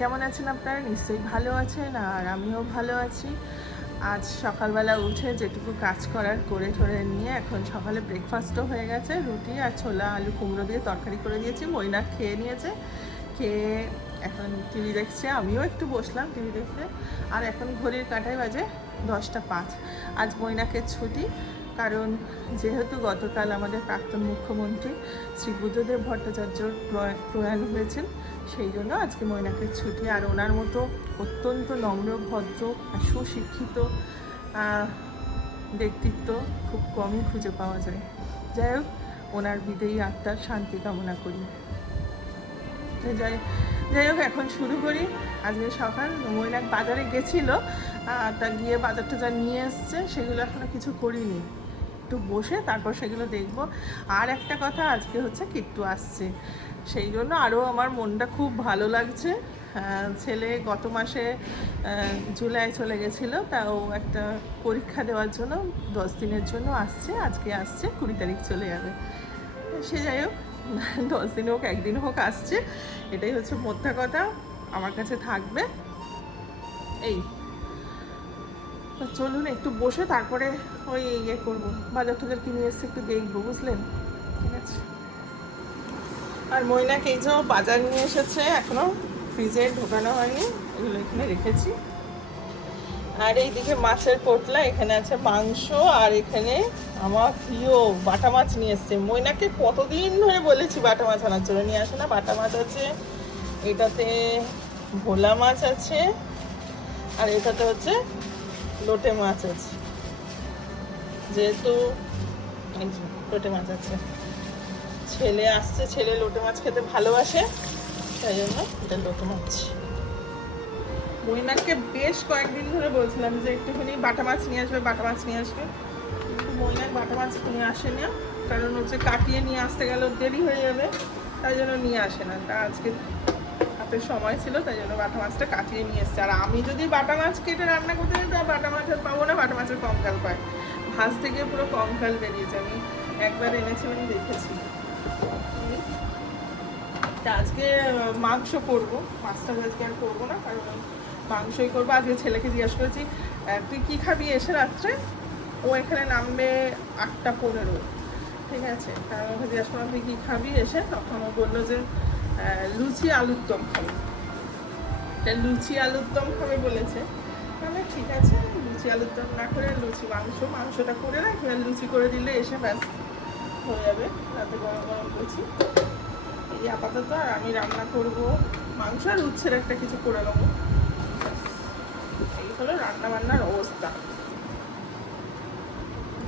কেমন আছেন আপনারা? নিশ্চয়ই ভালো আছেন, আর আমিও ভালো আছি। আজ সকালবেলা উঠে যেটুকু কাজ করার করে ঠরে নিয়ে এখন সকালে ব্রেকফাস্টও হয়ে গেছে। রুটি আর ছোলা আলু কুমড়ো দিয়ে তরকারি করে দিয়েছি। মইনা খেয়ে নিয়েছে, খেয়ে এখন টিভি দেখছে। আমিও একটু বসলাম টিভি দেখতে। আর এখন ঘড়ির কাঁটায় বাজে 10টা 5। আজ মইনাকে ছুটি, কারণ যেহেতু গতকাল আমাদের প্রাক্তন মুখ্যমন্ত্রী শ্রী বুদ্ধদেব ভট্টাচার্যর প্রয়াণ হয়েছেন, সেই জন্য আজকে মইনাকে ছুটি। আর ওনার মতো অত্যন্ত নম্র, ভদ্র আর সুশিক্ষিত ব্যক্তিত্ব খুব কমই খুঁজে পাওয়া যায়। যাই হোক, ওনার বিদেয়ী আত্মার শান্তি কামনা করি। যাই হোক, এখন শুরু করি। আজকে সকাল মইনা বাজারে গেছিলো, তা গিয়ে বাজারটা যা নিয়ে এসছে সেগুলো এখনো কিছু করিনি। একটু বসে তারপর সেগুলো দেখব। আর একটা কথা, আজকে হচ্ছে কিট্টু আসছে, সেই জন্য আরও আমার মনটা খুব ভালো লাগছে। ছেলে গত মাসে জুলাই চলে গেছিলো, তাও একটা পরীক্ষা দেওয়ার জন্য 10 দিনের জন্য আসছে। আজকে আসছে, 20 তারিখ চলে যাবে। সে যাই হোক, 10 দিন হোক 1 দিন হোক আসছে, এটাই হচ্ছে মোদ্দা কথা, আমার কাছে থাকবে। এই তো চলুন একটু বসে তারপরে ওই ইয়ে করবো, বাজার টাজার কিনে এসে একটু দেখবো, বুঝলেন? ঠিক আছে। আর মইনাকে এই যে বাজার নিয়ে এসেছে, এখনো ফ্রিজে ঢোকানো হয়নি, এগুলো এখানে রেখেছি। আর এইদিকে মাছের পোটলা, এখানে আছে মাংস, আর এখানে আমার প্রিয় বাটা মাছ নিয়ে এসছে। মইনাকে কতদিন ধরে বলেছি বাটা মাছ আনার জন্য, নিয়ে আসে না। বাটা মাছ আছে, এটাতে ভোলা মাছ আছে, আর এটাতে হচ্ছে লোটে মাছ আছে। যেহেতু লোটে মাছ আছে, ছেলে আসছে, ছেলে লোটে মাছ খেতে ভালোবাসে, তাই জন্য এটা লোটে মাছ। মইনাকে বেশ কয়েকদিন ধরে বলছিলাম যে একটুখানি বাটা মাছ নিয়ে আসবে, বাটা মাছ নিয়ে আসবে, কিন্তু মইনাক বাটা মাছ নিয়ে আসে না, কারণ হচ্ছে কাটিয়ে নিয়ে আসতে গেলেও দেরি হয়ে যাবে, তাই জন্য নিয়ে আসে না। তা আজকে হাতে সময় ছিল, তাই জন্য বাটা মাছটা কাটিয়ে নিয়ে এসছে। আর আমি যদি বাটা মাছ কেটে রান্না করতে যাই, তো বাটা মাছ আর পাবো না, বাটা মাছের কঙ্কাল পায়। ভাজ থেকে পুরো কঙ্কাল বেরিয়েছে, আমি একবার এনেছিলাম, দেখেছি। তা আজকে মাংস করবো, মাছটা আজকে আর করবো না, কারণ মাংসই করবো। আজকে ছেলেকে জিজ্ঞাসা করেছি তুই কী খাবি এসে রাত্রে। ও এখানে নামবে 8টা 15, ঠিক আছে। কারণ ওকে জিজ্ঞাসা করলাম তুই কী খাবি এসে, তখন ও বললো যে লুচি আলুর দম খাবে। তা লুচি আলুর দম খাবে বলেছে, তাহলে ঠিক আছে, লুচি আলুর দম না করে মাংসটা করে রাখি, আর লুচি করে দিলে এসে ব্যাস হয়ে যাবে, রাতে গরম গরম লুচি। এই আপাতত। আর আমি রান্না করব মাংস আর উচ্ছের একটা কিছু করে নেবো। এই হলো রান্না বান্নার অবস্থা।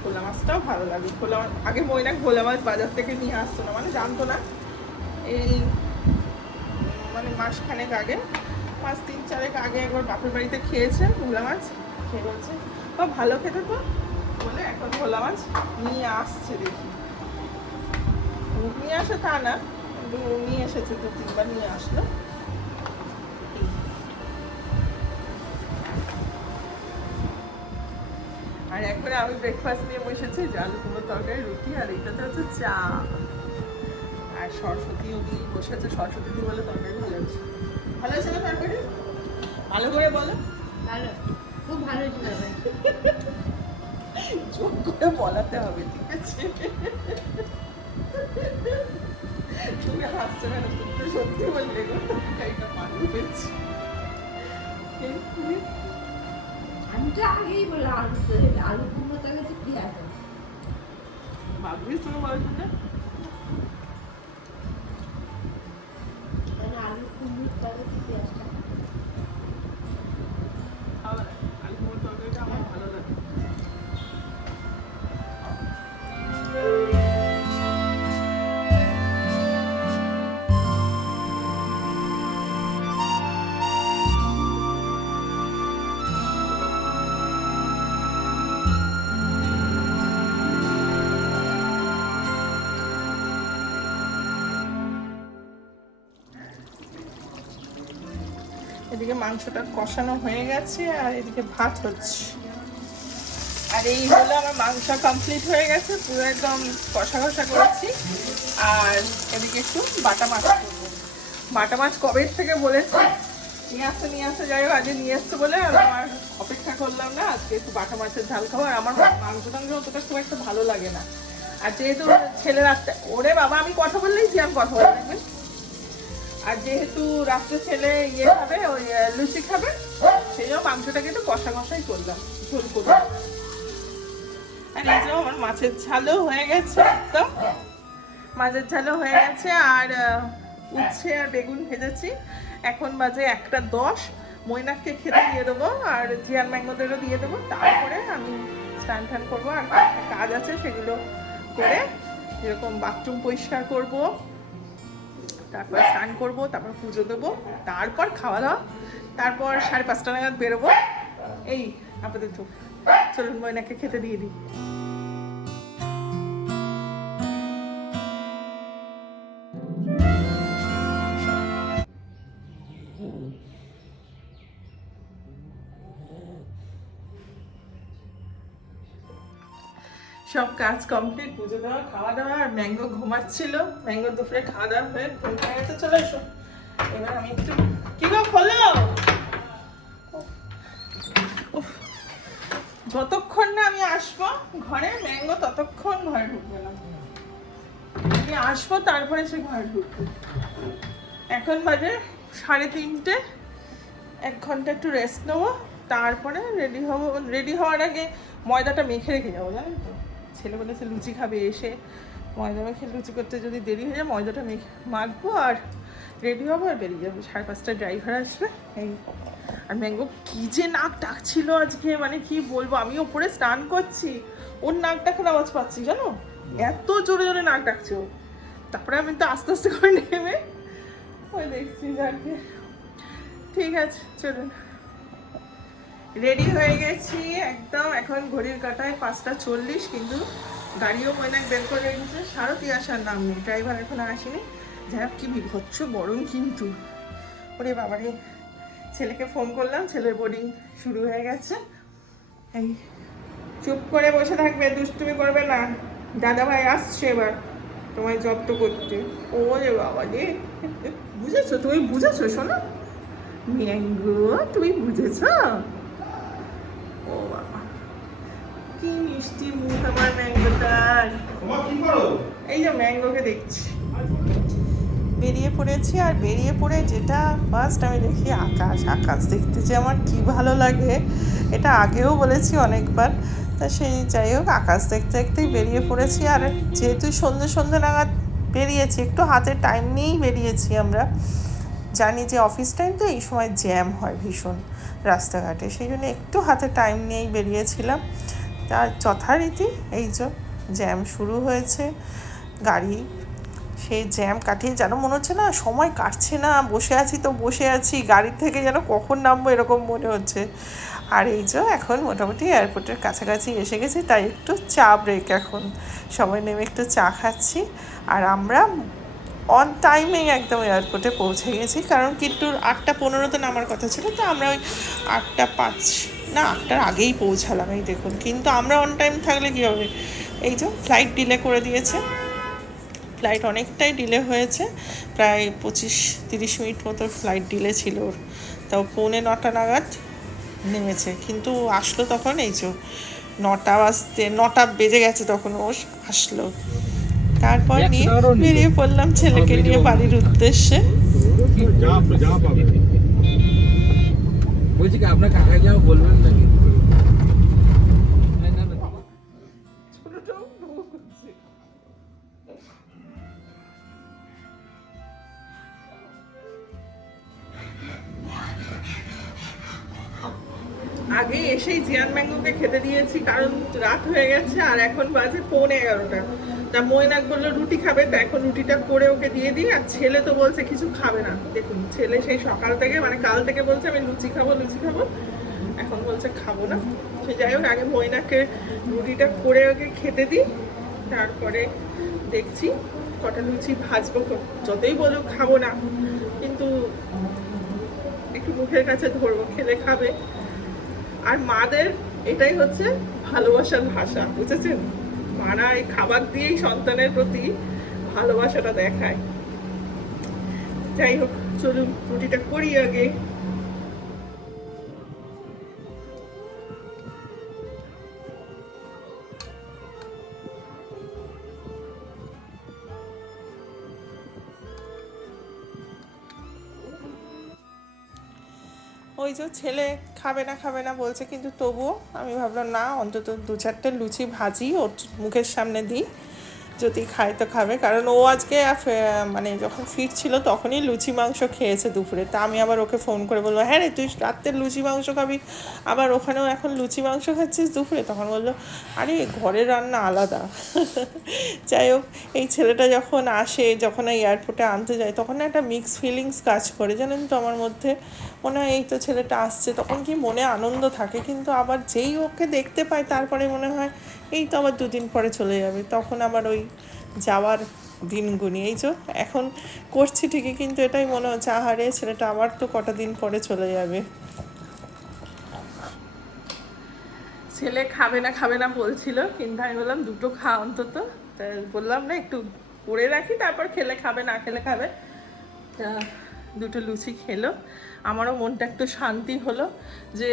ভোলা মাছটাও ভালো লাগে। ভোলা মাছ আগে মইনাক ভোলা মাছ বাজার থেকে নিয়ে আসতো না, মানে জানতো না। এই মানে মাসখানেক আগে, 5-3-4 আগে একবার বাপের বাড়িতে খেয়েছে ভোলা মাছ, খেয়ে বলছে ও ভালো খেতে তো, বলে এখন ভোলা মাছ নিয়ে আসছে। দেখি নিয়ে আসে তা না, কিন্তু নিয়ে এসেছে, 2-3 বার নিয়ে আসলো। আর এখন আমি ব্রেকফাস্ট নিয়ে বসেছি, আলু কুমড়ো তরকারি, রুটি, আর এইটাতে হচ্ছে চা। আর সরস্বতীও দিয়ে বসেছে, সরস্বতী দিয়ে বলে তরকারি ভালো হয়েছে। ভালো হয়েছে না তরকারি? ভালো করে বলো। ভালো, খুব ভালো ছিল। জোর করে বলাতে হবে, ঠিক আছে? তুমি হাসছো কেন? তুমি তো সত্যি বললে গো, তরকারিটা ভালো হয়েছে। আমি তো আগেই বললাম আলু কুমড়ো তরকারিতে কি আছে। ভাবিস তুমি বলছো না? আলু কুমড়োর তরকারিতে পেঁয়াজটা আলু কুমড়োর তরকারিটা আমার ভালো লাগে। এদিকে মাংসটা কষানো হয়ে গেছে, আর এদিকে ভাত হচ্ছে। আর এই হলো আমার মাংস কমপ্লিট হয়ে গেছে, পুরো একদম কষা কষা করেছি। আর এদিকে একটু বাটা মাছ করবো। বাটা মাছ কবে থেকে বলেছি, নিয়ে আসতে যাই হোক, আজকে নিয়ে এসছে বলে আর আমার অপেক্ষা করলাম না। আজকে একটু বাটা মাছের ঝাল খাবো। আর আমার মাংস টাংস অতটা খুব একটা ভালো লাগে না। আর যেহেতু ছেলে রাত্রে, ওরে বাবা আমি কথা বললেই যে আমি কথা বলে দেখবেন। আর যেহেতু রাত্রে ছেলে ইয়ে খাবে, ওই লুচি খাবে, সেই জন্য মাংসটাকে একটু কষা কষাই করলাম, ঝোল করলাম। আর এই যে আমার মাছের ঝালও হয়ে গেছে, তো মাছের ঝালও হয়ে গেছে। আর উচ্ছে আর বেগুন ভেজেছি। এখন বাজে 1:10। মৈনাককে খেতে দিয়ে দেবো আর জিয়ান ম্যাঙ্গোদেরও দিয়ে দেবো। তারপরে আমি স্নান টান করবো, আর কাজ আছে সেগুলো করে, যেরকম বাথরুম পরিষ্কার করব, তারপর স্নান করব, তারপর পুজো দেবো, তারপর খাওয়া দাওয়া, তারপর 5:30 নাগাদ বেরোবো। এই আপাতত চলুন মৈনাককে খেতে দিয়ে দিই। সব কাজ কমপ্লিট, পুজো দেওয়া, খাওয়া দাওয়া। আর ম্যাঙ্গো ঘুমাচ্ছিল। ম্যাঙ্গোর দুপুরে খাওয়া দাওয়া হয়ে ঘুম থেকে গেছে। চলে এসো, এবার আমি একটু কি গো খোলো। যতক্ষণ না আমি আসবো ঘরে, ম্যাঙ্গো ততক্ষণ ঘরে ঢুকবে না। আমি আসবো তারপরে সে ঘরে ঢুকবে। এখন বাজে 3:30। 1 ঘন্টা একটু রেস্ট নেবো, তারপরে রেডি হবো। রেডি হওয়ার আগে ময়দাটা মেখে রেখে যাবো, জানেন তো। ছেলে বলেছে লুচি খাবে, এসে ময়দা মেখে লুচি করতে যদি দেরি হয়ে যায়, ময়দাটা মাখবো আর রেডি হবো আর বেরিয়ে যাবো। 5:30 ড্রাইভার আসবে। এই আর ম্যাঙ্গো কি যে নাক ডাকছিল আজকে, মানে কি বলবো। আমি ওপরে স্নান করছি, ওর নাক ডাকার আওয়াজ পাচ্ছি, জানো, এত জোরে জোরে নাক ডাকছে ও। তারপরে আমি তো আস্তে আস্তে করে নেমে ওই দেখছি যাকে। ঠিক আছে চলুন, রেডি হয়ে গেছি একদম। এখন ঘড়ির কাঁটায় 5:40, কিন্তু গাড়িও ময়নাক বের করে রেখেছে। সারথি আসার নাম নেই, ড্রাইভার এখনো আসেনি। যাই হোক, কি বিভৎস গরম কিন্তু। ওরে বাবারে, ছেলেকে ফোন করলাম, ছেলের বোর্ডিং শুরু হয়ে গেছে। এই চুপ করে বসে থাকবে, দুষ্টুমি করবে না। দাদা ভাই আসছে এবার তোমায় জব্দ করতে। ওরে বাবা রে, বুঝেছো? তুমি বুঝেছো শোনো? ম্যাঙ্গো তুমি বুঝেছো? ও বাবা, কি মিষ্টি মুখ আমার ম্যাঙ্গোটার। এই যে ম্যাঙ্গোকে দেখছি। বেরিয়ে পড়েছি, আর বেরিয়ে পড়ে যেটা ফার্স্ট আমি দেখি আকাশ। আকাশ দেখতে যে আমার কি ভালো লাগে, এটা আগেও বলেছি অনেকবার। তা সেই যাই হোক, আকাশ দেখতে দেখতেই বেরিয়ে পড়েছি। আর যেহেতু সন্ধ্যে নাগাদ বেরিয়েছি, একটু হাতে টাইম নিয়েই বেরিয়েছি আমরা। জানি যে অফিস টাইম তো এই সময় জ্যাম হয় ভীষণ রাস্তাঘাটে, সেই জন্য একটু হাতে টাইম নিয়েই বেরিয়েছিলাম। তার যথারীতি এই যে জ্যাম শুরু হয়েছে। গাড়ি সেই জ্যাম কাটিয়ে যেন মনে হচ্ছে না সময় কাটছে না, বসে আছি তো বসে আছি, গাড়ির থেকে যেন কখন নামবো এরকম মনে হচ্ছে। আর এই যে এখন মোটামুটি এয়ারপোর্টের কাছাকাছি এসে গেছি, তাই একটু চা ব্রেক, এখন সবাই নেমে একটু চা খাচ্ছি। আর আমরা অন টাইমেই একদম এয়ারপোর্টে পৌঁছে গেছি, কারণ কিট্টুর 8:15-তে নামার কথা ছিল। তো আমরা ওই 8:05 না 8টার আগেই পৌঁছালাম। এই দেখুন, কিন্তু আমরা অন টাইম থাকলে কী হবে। এই যে ফ্লাইট ডিলে করে দিয়েছে, ফ্লাইট অনেকটাই ডিলে হয়েছে, প্রায় 25-30 মিনিট মতো ফ্লাইট ডিলে ছিল ওর। তাও 8:45 নাগাদ নেমেছে, কিন্তু আসলো তখন এই যে 9টা বেজে গেছে তখন ও আসলো। তারপর নিয়ে বেরিয়ে পড়লাম ছেলেকে নিয়ে বাড়ির উদ্দেশ্যে। বলছি কি আপনার কাকা যাও বলবেন নাকি? আগে এসেই জিয়ান ম্যাঙ্গোকে খেতে দিয়েছি, কারণ রাত হয়ে গেছে। আর এখন বাজে 11:45। তা মৈনাক বললো রুটি খাবে, তা এখন রুটিটা করে ওকে দিয়ে দিই। আর ছেলে তো বলছে কিছু খাবে না। দেখুন, ছেলে সেই সকাল থেকে, মানে কাল থেকে বলছে আমি লুচি খাবো। এখন বলছে খাবো না। সে যাই হোক, আগে মৈনাকে রুটিটা করে ওকে খেতে দিই, তারপরে দেখছি কটা লুচি ভাজবো। যতই বলুক খাবো না, কিন্তু একটু মুখের কাছে ধরবো, খেলে খাবে। আর মাদের এটাই হচ্ছে ভালোবাসার ভাষা, বুঝেছেন? মারা এই খাবার দিয়েই সন্তানের প্রতি ভালোবাসাটা দেখায়। যাই হোক, চলুন রুটিটা করি আগে, ওই যে ছেলে খাবে না বলছে, কিন্তু তবুও আমি ভাবলাম না, অন্তত 2-4টে লুচি ভাজি ওর মুখের সামনে দিই, যদি খায় তো খাবে। কারণ ও আজকে মানে যখন ফিরছিল তখনই লুচি মাংস খেয়েছে দুপুরে। তা আমি আবার ওকে ফোন করে বলবো, হ্যাঁ রে তুই রাত্রে লুচি মাংস খাবি, আবার ওখানেও এখন লুচি মাংস খাচ্ছিস দুপুরে? তখন বললো আরে ঘরের রান্না আলাদা। যাই হোক, এই ছেলেটা যখন আসে, যখন এয়ারপোর্টে আনতে যায়, তখন না একটা মিক্স ফিলিংস কাজ করে জানেন তো আমার মধ্যে। মনে হয় এই তো ছেলেটা আসছে, তখন কি মনে আনন্দ থাকে, কিন্তু আবার যেই ওকে দেখতে পাই তারপরে মনে হয় এই তো আবার 2 দিন পরে চলে যাবে। তখন আবার ওই যাওয়ার দিন গুনি। এই যে এখন করছি ঠিকই, কিন্তু এটাই মনে হচ্ছে আহারে ছেলেটা আবার তো কটা দিন পরে চলে যাবে। ছেলে খাবে না বলছিল, কিন্তু আমি বললাম দুটো খা অন্তত। তা বললাম না একটু করে রাখি, তারপর খেলে খাবে, না খেলে খাবে। তা দুটো লুচি খেলো, আমারও মনটা একটু শান্তি হলো। যে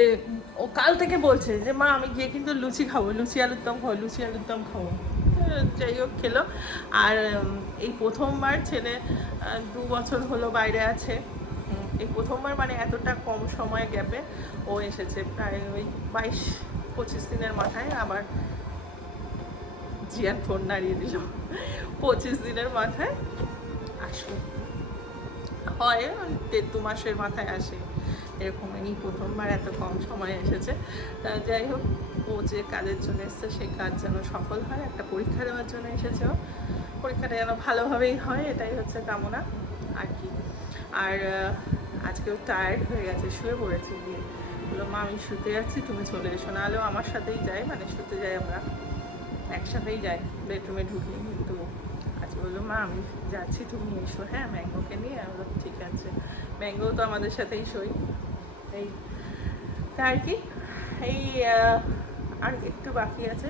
ও কাল থেকে বলছে যে মা আমি গিয়ে কিন্তু লুচি খাবো, লুচি আলুর দম খাবো, লুচি আলুর দম খাবো। যাই হোক খেলো। আর এই প্রথমবার ছেলে 2 বছর হলো বাইরে আছে, এই প্রথমবার মানে এতটা কম সময় গ্যাপে ও এসেছে। প্রায় ওই 22-25 দিনের মাথায় আবার জিয়ান ফোন নাড়িয়ে দিল, 25 দিনের মাথায় আসলো। হয় 1.5-2 মাসের মাথায় আসে এরকম, এই প্রথমবার এত কম সময় এসেছে। যাই হোক, ও যে কাজের জন্য এসেছে সেই কাজ যেন সফল হয়, একটা পরীক্ষা দেওয়ার জন্য এসেছে ও, পরীক্ষাটা যেন ভালোভাবেই হয় এটাই হচ্ছে কামনা আর কি। আর আজকেও টায়ার্ড হয়ে গেছে, শুয়ে পড়েছে, গিয়ে বললো মা আমি শুতে যাচ্ছি তুমি চলে এসো। নাহলেও আমার সাথেই যায়, মানে শুতে যাই আমরা একসাথেই যাই, বেডরুমে ঢুকি। কিন্তু আজকে বললো মা আমি যাচ্ছি তুমি এসো, হ্যাঁ ম্যাঙ্গোকে নিয়ে। আমি বললাম ঠিক আছে, ম্যাঙ্গো তো আমাদের সাথেই সই। এই তা আর কি, এই আর একটু বাকি আছে,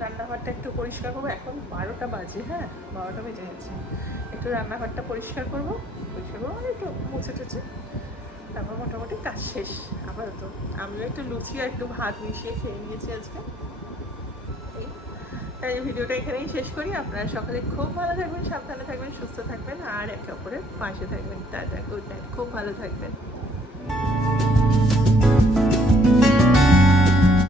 রান্নাঘরটা একটু পরিষ্কার করবো। এখন 12টা বাজে, হ্যাঁ 12টা বেজে গেছে। একটু রান্নাঘরটা পরিষ্কার করবো মানে একটু মুছে টুছে, তারপর মোটামুটি কাজ শেষ আপাতত। আমিও একটু লুচি আর একটু ভাত মিশিয়ে খেয়ে নিয়েছি আজকে। তাই ভিডিওটা এখানেই শেষ করি। আপনারা সকলে খুব ভালো থাকবেন, সাবধানে থাকবেন, সুস্থ থাকবেন, আর একে অপরের পাশে থাকবেন। টাটা, গুড নাইট, খুব ভালো থাকবেন।